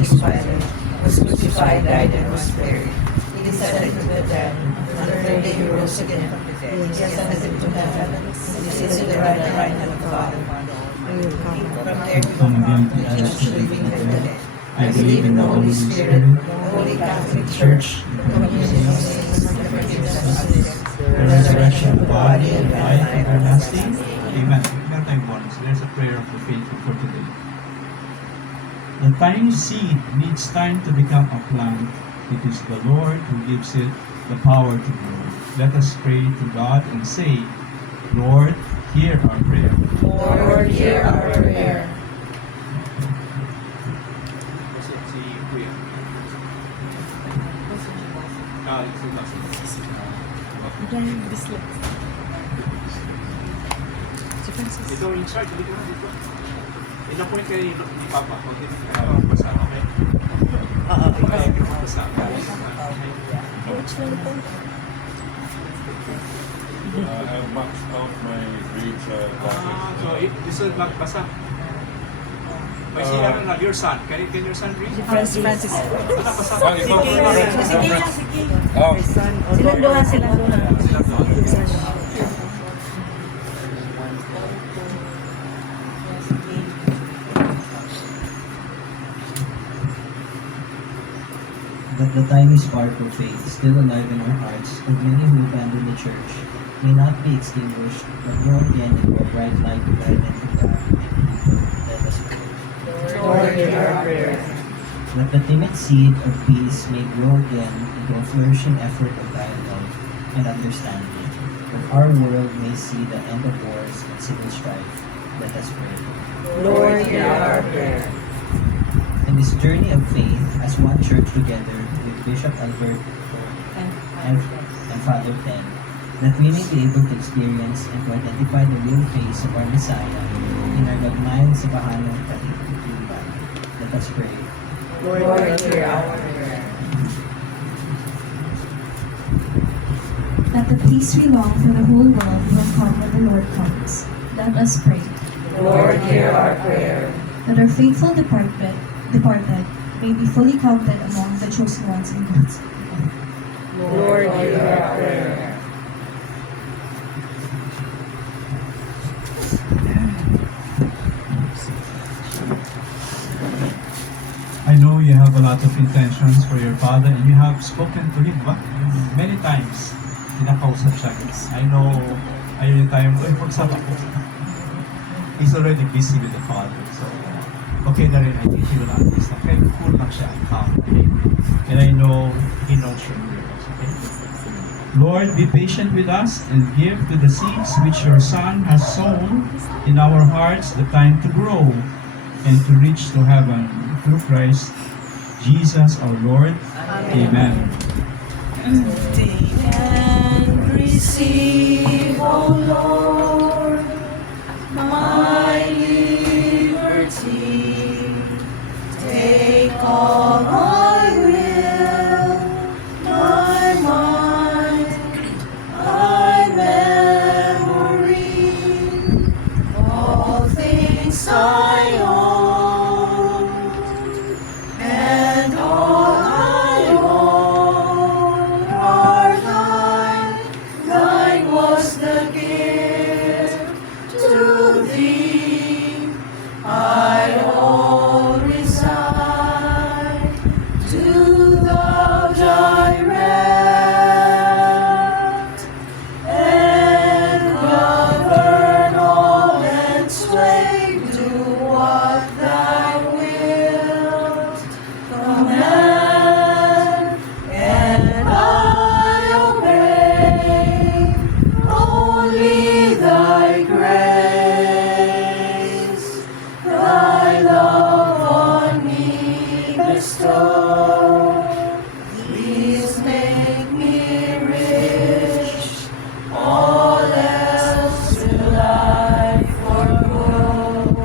Pontius Pilate, was crucified, died, and was buried. He descended to the dead. On the third day he rose again from the dead. He ascended into heaven, and sits at the right hand of the Father. From there he will come to judge the living and the dead. I believe in the Holy Spirit, the Holy Catholic Church, the communion of saints, the forgiveness of sins, the resurrection of the body, and life everlasting. Amen. Meron tayong bonus. There's a prayer of the faithful for today. The tiny seed needs time to become a plant. It is the Lord who gives it the power to grow. Let us pray to God and say, Lord, hear our prayer. Lord, hear our prayer. Si Kuya. Ito in charge, dito na dito. Ilang point kayo ni Papa? Kung hindi ka basa, okay? Basa. I maxed out my grades So this is like basa. May siya na your son. Can your son read? Francis. Anak basa. Silang doon. That the tiny spark of faith still alive in our hearts of many who abandon the church may not be extinguished, but more again into a bright light guided to God. Let us pray. Lord, hear our prayer. That the timid seed of peace may grow again into a flourishing effort of dialogue and understanding. That our world may see the end of wars and civil strife. Let us pray. Lord, hear our prayer. In this journey of faith, as one church together with Bishop Albert and Father Pen, that we may be able to experience and to identify the real face of our Messiah in our nagmayang sabahanang katitiban. Let us pray. Lord, hear our prayer. That the peace we long for the whole world will come when the Lord comes. Let us pray. Lord, hear our prayer. That our faithful departed may be fully counted among the chosen ones in God's kingdom. Lord, hear our prayer. I know you have a lot of intentions for your father and you have spoken to him, ba? Many times. Pinakausap siya. I know, ayun yung time, pagsama ko. He's already busy with the father, so okay na rin. I think he will understand. Okay, cool lang siya and calm. Okay? And I know he knows your prayers. Okay? Lord, be patient with us and give to the seeds which your Son has sown in our hearts the time to grow and to reach to heaven through Christ Jesus our Lord. Amen. Take and receive, O Lord, my liberty. Take all my will, my mind, my memory, all things I own, and all I own are thine. Thine was the gift to thee. I own reside. Do thou direct and govern all and sway. Do what thou wilt command, and I obey. Only thy grace, thy love on me bestow. Please make me rich, all else will I forego.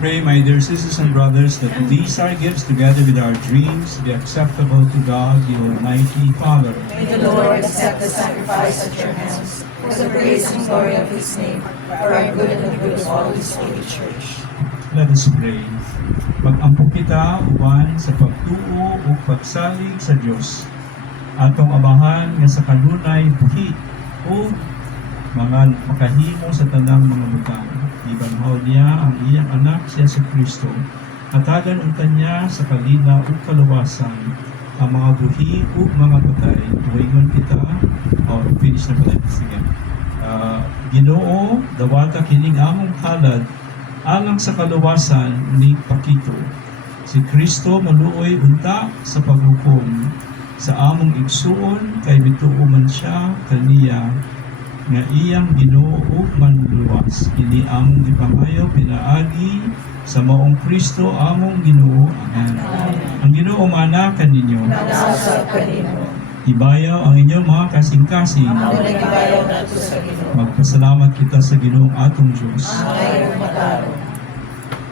Pray, my dear sisters and brothers, that these our gifts, together with our dreams, be acceptable to God, the Almighty Father. May the Lord accept the sacrifice at your hands for the praise and glory of his name, for our good and the good of all his holy church. Let us pray. Mag-ampo kita uban sa pagtuo o pagsalig sa Dios. Atong amahan nga sa kanunay buhi o mga makahimo sa tanang mga butang. Ibanhaw niya ang iyang anak siya sa Kristo. Hatagan unta niya sa kalina o kaluwasan ang mga buhi o mga patay. Tuwingon kita. Finish na pala. Sige. Ginoo, dawata kining among halad alang sa kaluwasan ni Pakito. Si Kristo maluoy unta sa paghukom sa among igsuon kay bituo man siya kaniya nga iyang Ginoo manluwas. Ini among gipangayo pinaagi sa maong Kristo among Ginoo. Amen. Ang Ginoo mana kaninyo. Nasa kanino. Ibayaw ang inyong mga kasing-kasing. Ang nagibayaw nato sa Ginoo. Magpasalamat kita sa Ginoong atong Diyos. Ang ayong mataro.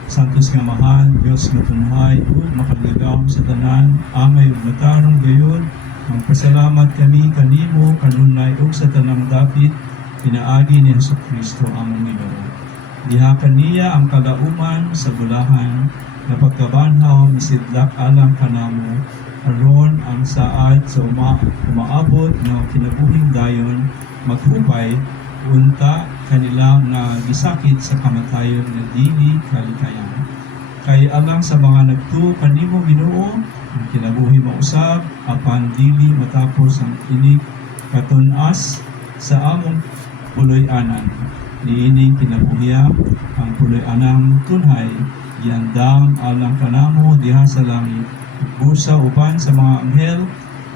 Santos nga mahal, Diyos nga tunhay, o makagagawang sa tanan, amay ug matarong gayon. Magpasalamat kami kanimo kanunay ug sa tanang dapit pinaagi ni Jesucristo among Ginoo. Diha kaniya ang kalauman sa bulahan na pagkabanhaw misidlak alang kanamo aron ang saad sa umaabot nga kinabuhing dayon maghupay unta kanila nga gisakit sa kamatayon nga dili kalikayan. Kay alang sa mga nagtuo kanimo Ginoo ang kinabuhi mausab apan dili matapos ang inig katunas sa among puloy-anan. Niining kinabuhiya ang puloy-anang tunhay giandam alang kanamo diha sa langit. Busa uban sa mga anghel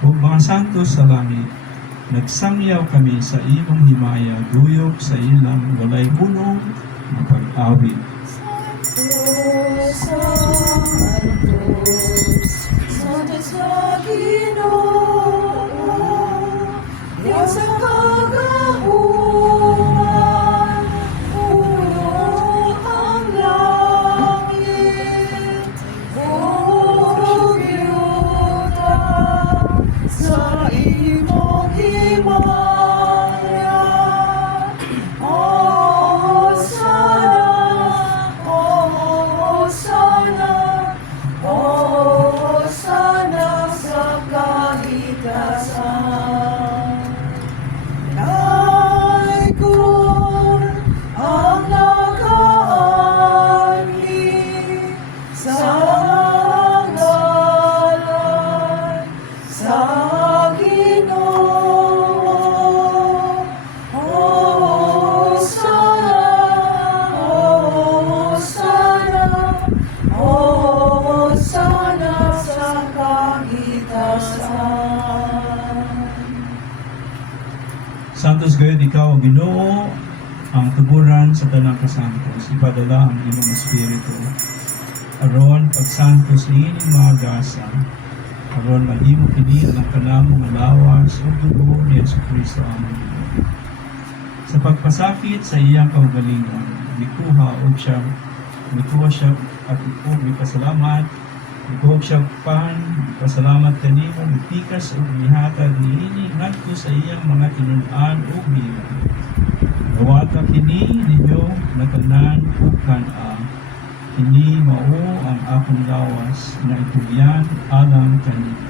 o mga santos sa langit. Nagsangyaw kami sa imong himaya, duyok sa ilang walay hulong ng pag-awit. Santos na Ginoo, Diyos sa kagahuman, puno ang langit, puro biyuda sa imong himaya. Oh, sana, oh, sana, oh, sana sa kahitasan. Ay kun ang nakaani sa ngalan sa Ginoo. Oh, sana, oh, sana, oh, sana sa kahitasan. Santos gayon ikaw ang Ginoo ang tuburan sa tanang kasantos. Ipadala ang imong espiritu. Aron pagsantos niining mga gasa. Aron mahimo kini ang kanamo nga lawas ug dugo ni Jesucristo among Ginoo. Sa pagpasakit sa iyang kaugalingon, mikuha siya at ug pasalamat. Ikuha siya pasalamat kanimo mipikas ug mihatag niini ngadto sa iyang mga tinun-an ug bilang. Dawata kini ninyo natanan ug kan-a. Kini mao ang akong lawas na itugyan alang kanimo.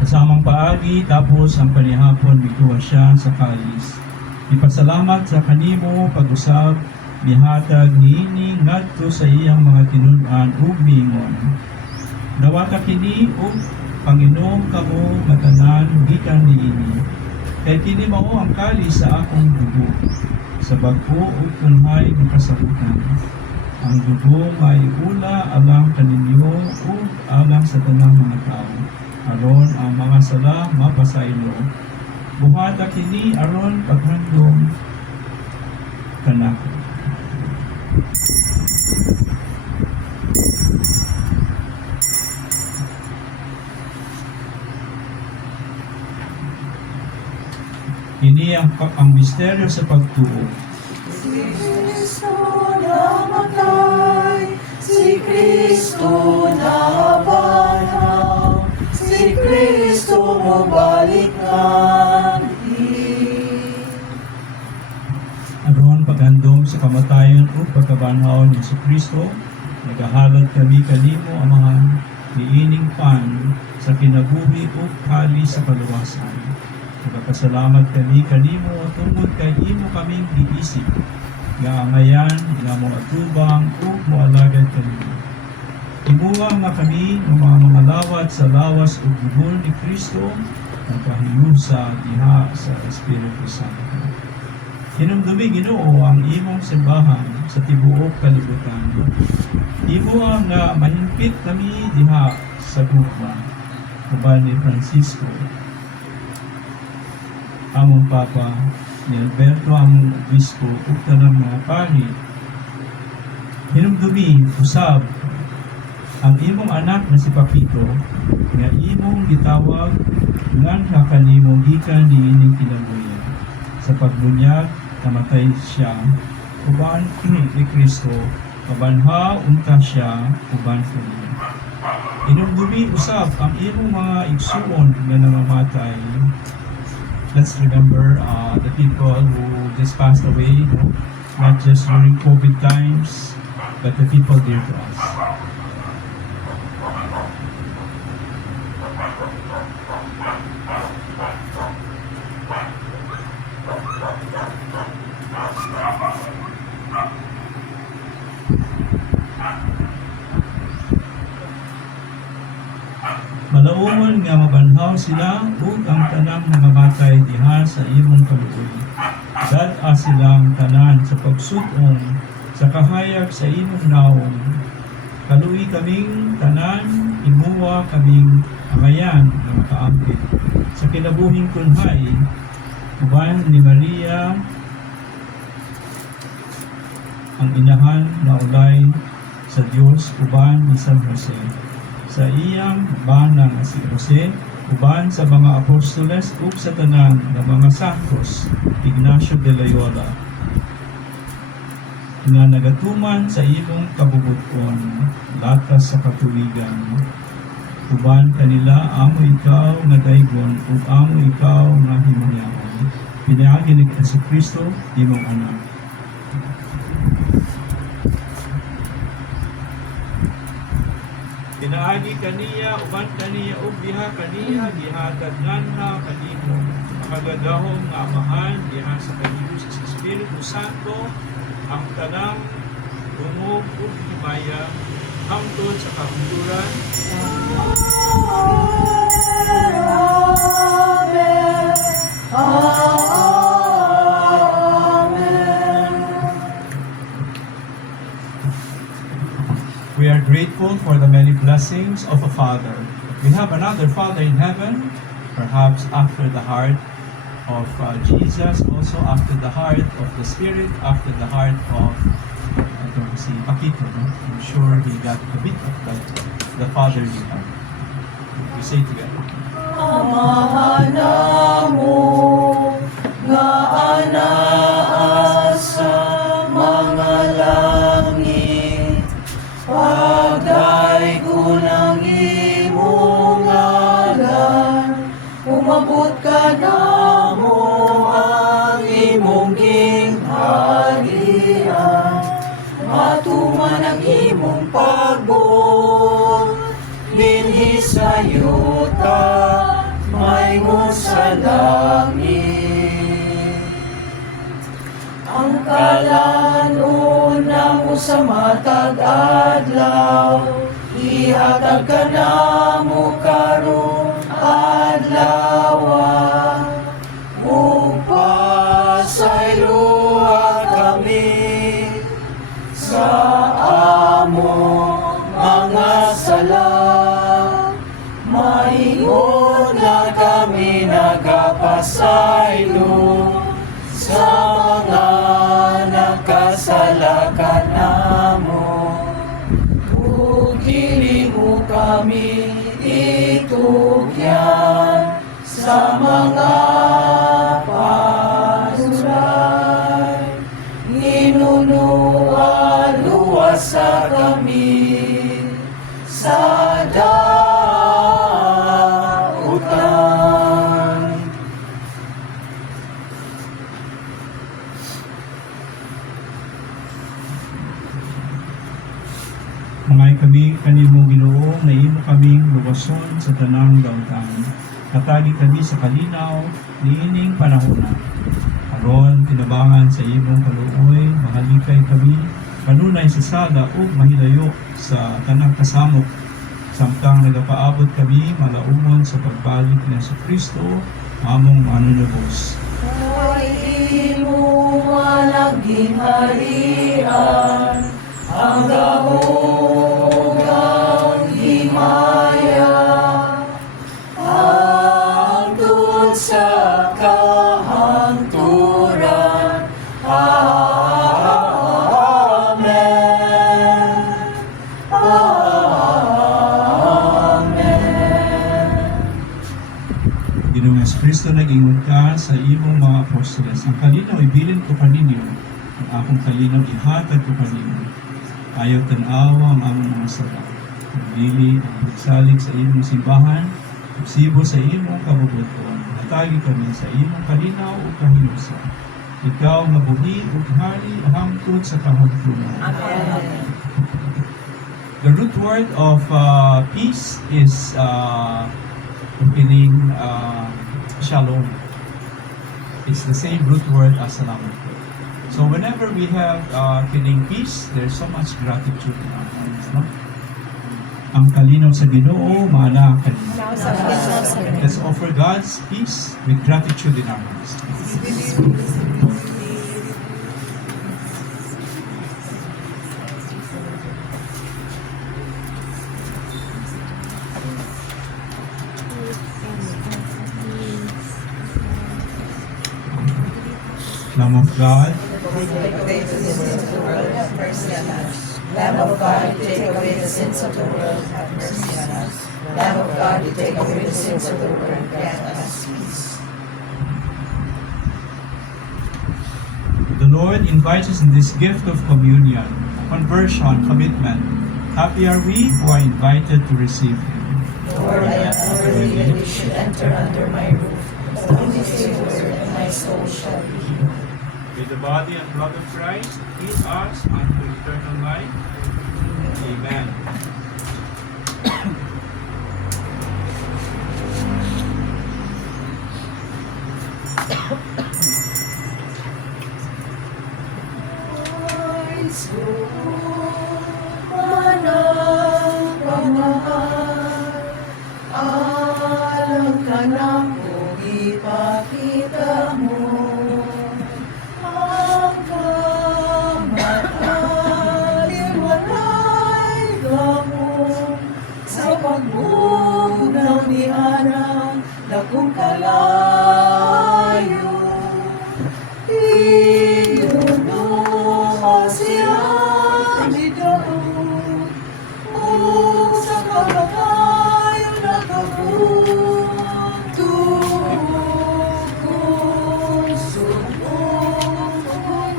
Kasamang paagi tapos ang panihapon mikuha siya sa kalis. Ipasalamat sa kanimo pag-usab mihatag niini ngadto sa iyang mga tinun-an ug mingon. Dawata kini ug Panginoon kamo matanan gikan niini. Kay kini mao ang kalis sa akong dugo sa bag-o ug tunhay nga kasabutan. Ang dugo may ula alang kaninyo ug alang sa tanang mga tao. Aron ang mga sala mapasaylo. Buhata kini aron paghandom kanako. Ini ang misteryo sa pagtuo. Si Kristo namatay, si Kristo nabanhaw, si ug pagkabanhaw ni Kristo, nagahalad kami kanimo Amahan, niining pan sa kinabuhi ug hali sa kaluwasan. Nagapasalamat kami kanimo tungod kay imo kaming giisip, nga angayan, nga mo atubang ug moalagad kanimo. Imuwa nga kami ng mga mangalawat sa lawas ug gubol ni Kristo, nagkahinusa diha sa Espiritu Santo. Hinumdumi Ginoo ang imong simbahan sa tibuok kalibutan. Imuwa nga mahimpit kami diha sa gugma, uban ni Francisco, among Papa, ni Alberto among Obispo ug tanang mga pari. Hinumdumi usab ang imong anak na si Papito, nga imong gitawag nganha kanimo gikan niining kinabuhi. Sa pagbunyag, namatay siya, uban ni Kristo, kabanha unta siya, uban kanimo. Hinumdumi usab ang imong mga igsuon nga namamatay. Let's remember the people who just passed away, not just during COVID times, but the people dear to us. Malaumon nga mabanhaw sila ug ang tanang nangamatay diha sa imong kaluoy. Dad-a silang tanan sa pagsutong sa kahayag sa imong naong. Kaluoy kaming tanan, imuwa kaming angayan nga makaambit. Sa kinabuhing kunhay, uban ni Maria, ang inahan na ulay sa Dios, uban ni San Jose. Sa iyang bana nga si Jose, uban sa mga apostoles ug sa tanan ng mga santos, Ignacio de Loyola, nga nagatuman sa imong kabubuton, latas sa katuwigan. Uban kanila, amo ikaw nga daygon ug amo ikaw nga himuyaon. Pinaagi ni Kristo, imong anak. Pinaagi kaniya, uban kaniya, ug diha kaniya, gihatag nganha kanimo, makagagahong nga Amahan, diha sa kanimo sa Espiritu Santo, ang tanang bungog ug himaya, hangtod sa kahuluran. We are grateful for the many blessings of a Father. We have another Father in heaven, perhaps after the heart of Jesus, also after the heart of the Spirit, after the heart of, I don't see, Paquito. No? I'm sure he got a bit of the Father you have. We say together. Amahan namo nga anaa sa mga langit, pagdaygon ang imong ngalan, umabot ka namo ang imong gingharian, matuman ang imong pagbuot, binhi sa yuta, may mo sa langit. Ang kalanon na mo sa matag adlaw, ihatag ka na mo karong adlaw. Upasayloa kami sa amo mga sala, maingon na kami nagapasaylo sa mga nakasala ka namo. Ug dili mo kami itugyan sa mga pasulay, nginunua luwasa kami sa dautan. kanimo Ginoo na imo kaming luwason sa tanang daotan. Katagi kami sa kalinaw niining panahon. Aron tinabangan sa imong kaluoy, mahalikay kami kanunay sa sala o mahilayo sa tanang kasamok. Samtang nagapaabot kami malaumon sa pagbalik ni Kristo, among manunubos. Ay mo malaging harian, ang dahugang himaya, hangtod sa kahanturan. Amen. Ginoong Kristo nag-ingon ka sa imong mga apostoles. Ang kalinaw ibilin ko kaninyo, ang akong kalinaw ihatag ko kaninyo. Ayaw tanawa ang among mga sala. Pagdili ang pagsalig sa imong simbahan, pagsibo sa imong kabubuton. Natagi kami sa imong kalinaw o kahinusa. Ikaw nga buhi o hari hangtod sa kahagtunan. Amen. The root word of peace is meaning shalom. It's the same root word as salamat. So whenever we have feeling peace, there's so much gratitude in our hearts. No? Ang kalinaw sa Ginoo, maala ang kalinaw. Let's offer God's peace with gratitude in our hearts. Lamb of God, Take away the sins of the world, have mercy on us. Lamb of God, take away the sins of the world, have mercy on us. Lamb of God, take away the sins of the world, grant us peace. the Lord invites us in this gift of communion, conversion, commitment. Happy are we who are invited to receive Him. Lord, I am not worthy that you should enter under my roof, but only say a word, and my soul shall be healed. With the body and blood of Christ, feed us unto eternal life. Amen. Ay, manang pamahal, alam ka ng ipakita mo. Hanggang mataliwanay ka mo sa pagbug ng dihanang dakong kalayo. Inuno siya bidao o sa kabakayo na kabuto kung subong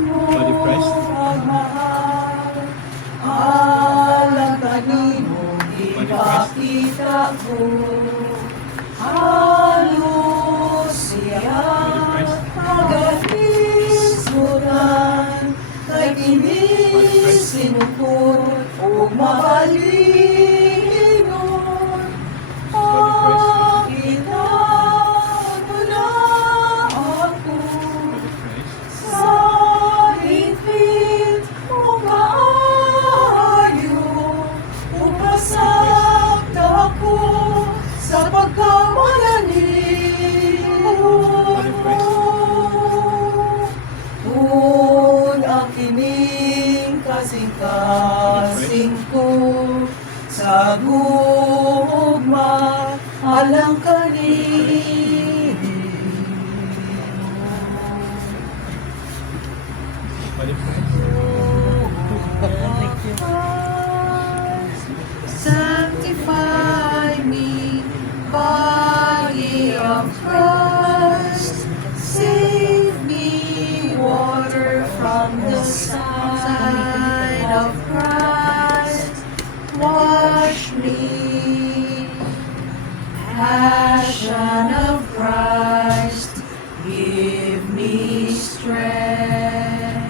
mo Body Christ. pagmahal. Alam kanino ipakita ko halos siya Pagalismutan kay kinis sinukod o mabalingon. Pakita mo na ako sa higpit o maayo upasakta ko sa pagkamalani. Kung akining kasing-kasing ko sa gugma alang kanino. Sanctify me, body of Christ. Save me, water from the side of Christ. Wash me, passion of Christ. Give me strength.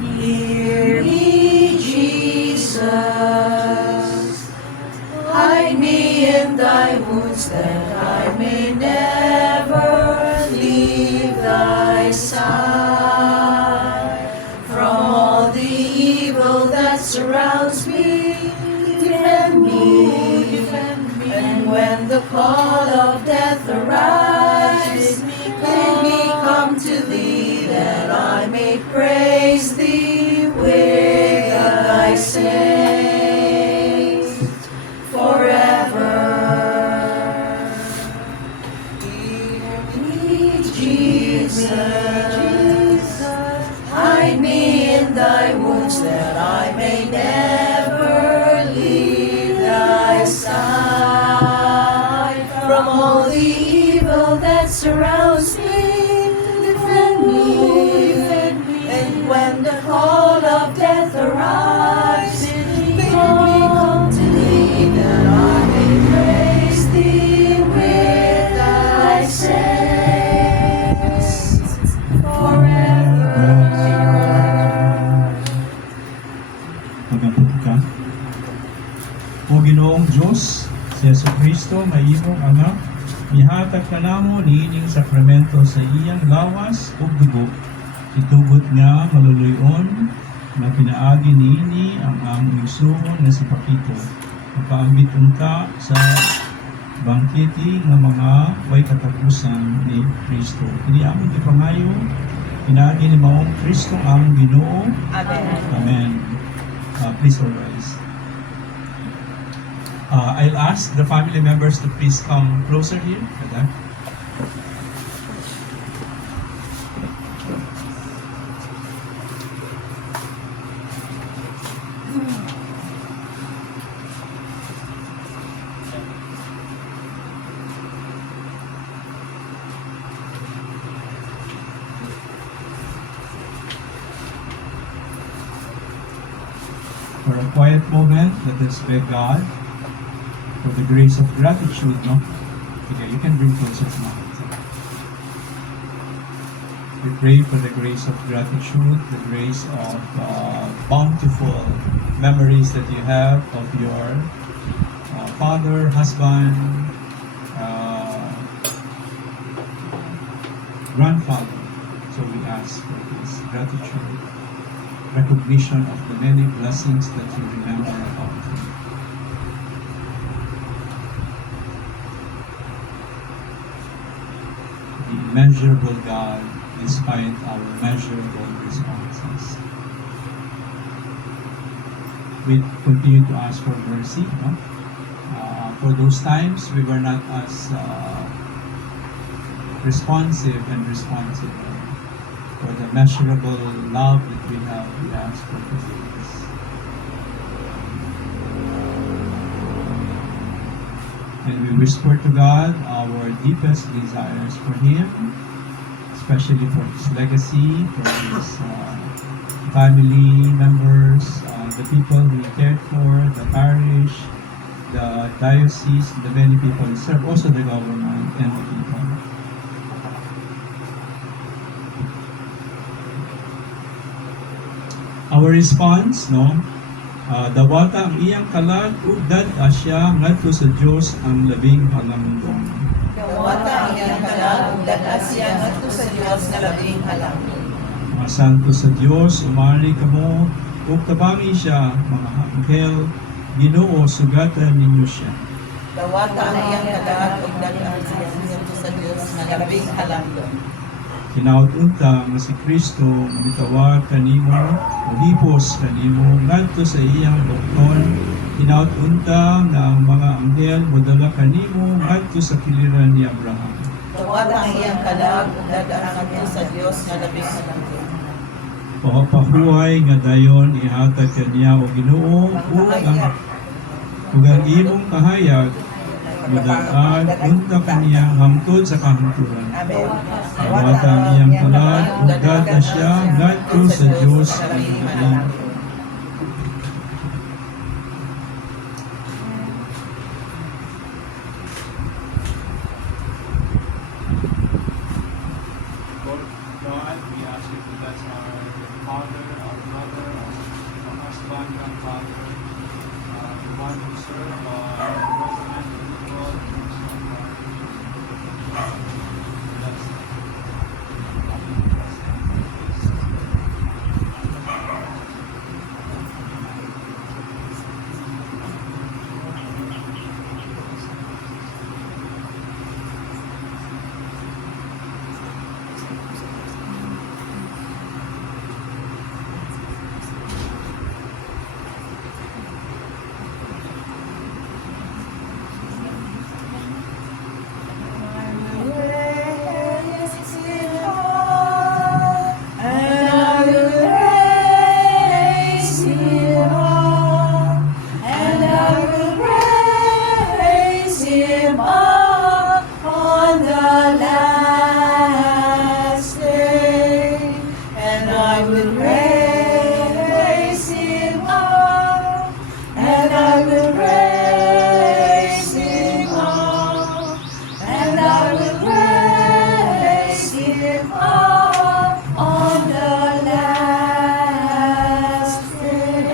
Hear me, Jesus. wounds, that I may never leave thy side. From all the evil that surrounds me, defend me. And when the call of death arises, bid me come to thee, that I may praise thee with thy saints forever. Hear me, Jesus, hide me in thy wounds, that I may never leave thy side. From all the evil that surrounds me, defend me. And when the call of death arrives, bid me come to thee, that I may praise thee with thy saints forever. Magandang ka. O Ginoong Diyos, si Jesucristo, may imong anak, mihatag ka namo niining sakramento sa iyang lawas ug dugo. Itugot nga maluluyon na pinaagi niini ang among igsuon nga si Pakito. Makaambit unta sa bangkiti nga mga way katapusan ni Kristo. Kini among gipangayo, pinaagi ni maong Kristo ang Ginoo. Amen. Amen. Please all rise. I'll ask the family members to please come closer here. Madam. For a quiet moment, let us beg God for the grace of gratitude, no? Okay, you can bring closer to me. We pray for the grace of gratitude, the grace of bountiful memories that you have of your father, husband, grandfather. So we ask for this gratitude, recognition of the many blessings that you remember about him. The immeasurable God, despite our measurable responses. We continue to ask for mercy, no? For those times we were not as responsive and responsible. For the measurable love that we have, we ask for forgiveness. And we whisper to God our deepest desires for Him, especially for His legacy, for His family members, the people He cared for, the parish, the diocese, the many people He served, also the government and the people. Our response, no? Dawata ang iyang kalag, ugdad asya ngadto sa Dios ang labing halangdon. Dawata ang iyang kalag, ugdad asya ngadto sa Dios nga labing halangdon. Mga santo sa Dios, umali kamo, ug tabangi siya, mga anghel, Ginoo sugatan ninyo siya. Dawata ang iyang kalag, ugdad asya ngadto sa Dios nga labing halangdon. Hinaut unta nga si Kristo mitawag kanimo, ulipos kanimo ngadto sa iyang bukton. Hinaut unta nga ang mga anghel modala kanimo ngadto sa kiliran ni Abraham. Dawata ang iyang kalag, ugdad asya sa Dios nga labing halangdon. Pahuay nga dayon ihatag kaniya o Ginoo ug ang imong kahayag madaan unta kaniya hangtod sa kahangturan. Amen. Dawata ang iyang kalag, ugdad na siya ngadto sa Dios nga labing. Lord God, we ask you to bless our father, our mother, our husband, grandfather, the one who served our government, the world, him up on the last day, and I will raise him up, and I will raise him up, and I will raise him up on the last day.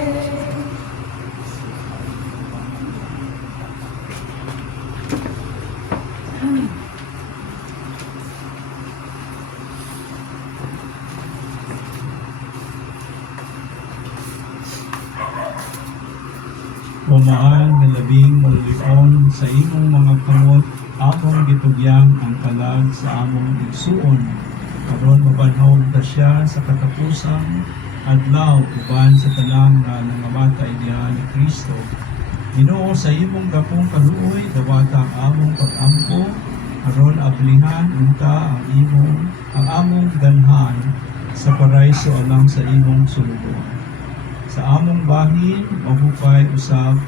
O mahal nga labing malion sa imong mga kamot, among gitugyang ang kalag sa among igsuon. Karon mabanhog ta siya sa katapusang adlaw uban sa tanang nga nangamatay diha ni Kristo. Ginoo, sa imong gapong kaluoy dawata ang among pag-ampo, aron ablihan unta ang among ganhan sa paraiso alang sa imong sulugoan. Sa among bahin, mahupay usab,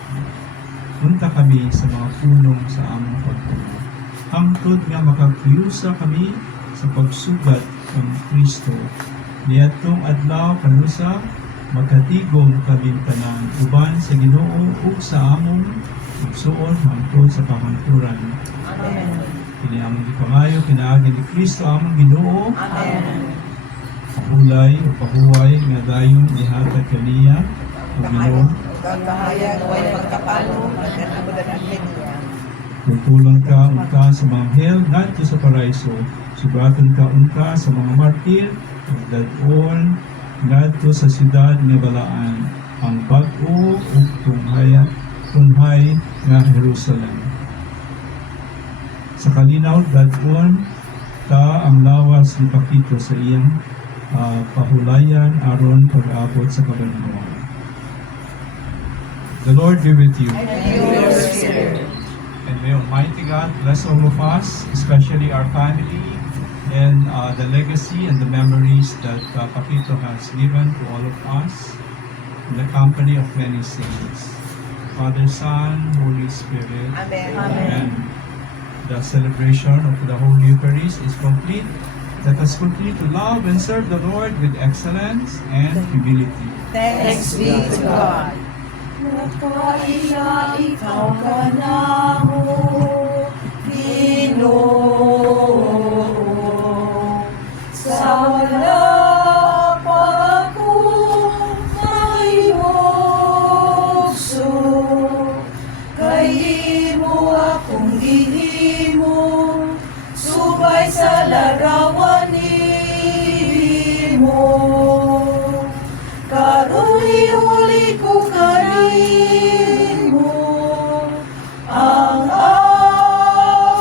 punta kami sa mga punong sa among pagtuo. Hangtod nga makakiyusa kami sa pagsugat ng Kristo. Niadtong adlaw kanusa, magkatigong kami tanan, uban sa Ginoo ug sa among igsuon hangtod sa kahanturan. Amen. Kini among gipangayo kinaagi ni Kristo among Ginoo. Amen. Pahulay o pahuway nga dayong ihatag kaniya o Ginoo. Kahayag way pagkapalo magkanabudan ang kanya. Tungtulan ka unka sa mga hell ngadto sa paraiso. Subratan ka unka sa mga martir ug dad-on ngadto sa siyudad nga balaan, ang bag-o ug tunghay nga Jerusalem. Sa kalinaw dad-on ta ang lawas ni pakito sa iyang pahulayan aron pag-abot sa kabanhawan. The Lord be with you. And your spirit. And may Almighty God bless all of us, especially our family, and the legacy and the memories that Papito has given to all of us in the company of many saints. Father, Son, Holy Spirit. Amen. Amen. The celebration of the Holy Eucharist is complete. Let us continue to love and serve the Lord with excellence and humility. Thanks be to God. Nagpaila ikaw ka na ho, Ginoo, sa wala pa akong mahimokso, kay imo akong gihimo, subay sa larawan nimo. Karon iuli ko kanimo ang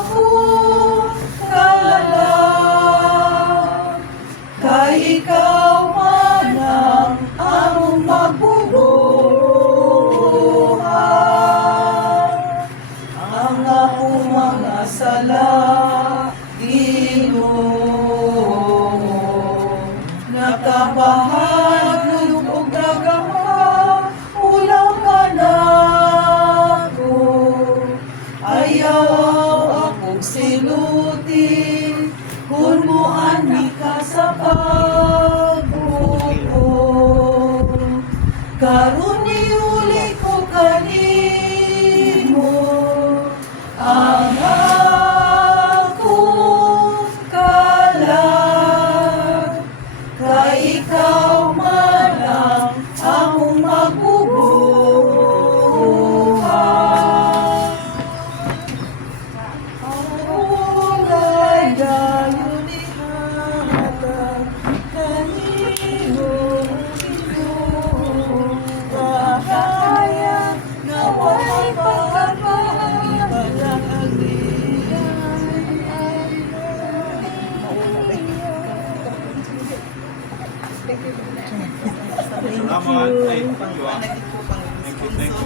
akong kalag, kay ikaw man ang among magbubuhat. Ang akong mga sala, Ginoo, nakabahag ug gagama, ulang ka nako. Ayaw akong silutin, kung muani ka sa pagbuko. Karon niuli ko kanimo ang akong kalag, kay ikaw man ang among magbubuhat. Ang dayon ihatag kanimo, Ginoo, kahaya nga walay Salamat. Thank you. Thank you.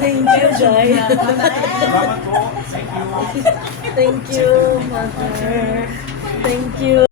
Thank you, Joy. Salamat po. Thank you. Thank you, Mother. Thank you.